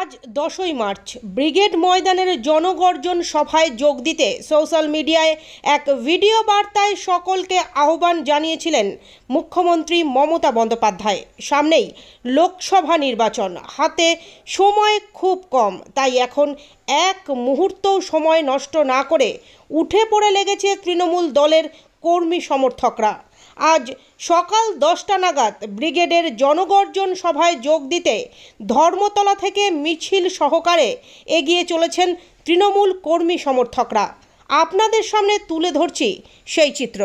আজ 10ই March brigade ময়দানের জনগর্জন সভায় যোগ দিতে সোশ্যাল মিডিয়ায় এক ভিডিও বার্তায় সকলকে আহ্বান জানিয়েছিলেন মুখ্যমন্ত্রী মমতা বন্দ্যোপাধ্যায়। সামনেই লোকসভা নির্বাচন, হাতে সময় খুব কম, তাই এখন এক মুহূর্তও সময় নষ্ট না করে উঠে পড়ে লেগেছে তৃণমূল দলের কর্মী সমর্থকরা। আজ সকাল 10টা নাগাদ ব্রিগেডের জনগর্জন সভায় যোগ দিতে ধর্মতলা থেকে মিছিল সহকারে এগিয়ে চলেছেন তৃণমূল কর্মী সমর্থকরা। আপনাদের সামনে তুলে ধরছি সেই চিত্র।